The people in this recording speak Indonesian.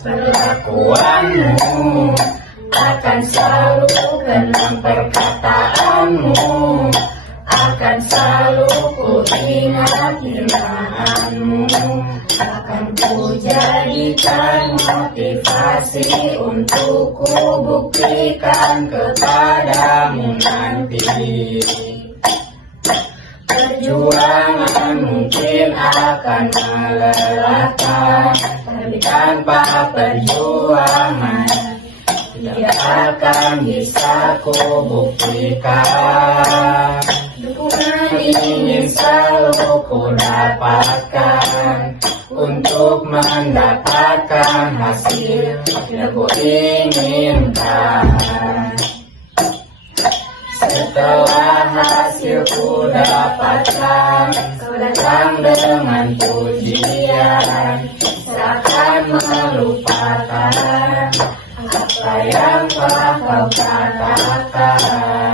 Perlakuanmu akan selalu kenang perkataanmu, akan selalu ku ingat hinaanmu, akan ku jadikan motivasi untuk ku buktikan kepadamu nanti. Perjuangan mungkin akan melelahkan, tapi tanpa perjuangan tidak akan bisa ku buktikan. Dukungan ingin selalu ku dapatkan, untuk mendapatkan hasil yang ku inginkan. Setelah hasil ku dapatkan, kau datang dengan pujian, seakan melupakan apa yang telah kau katakan.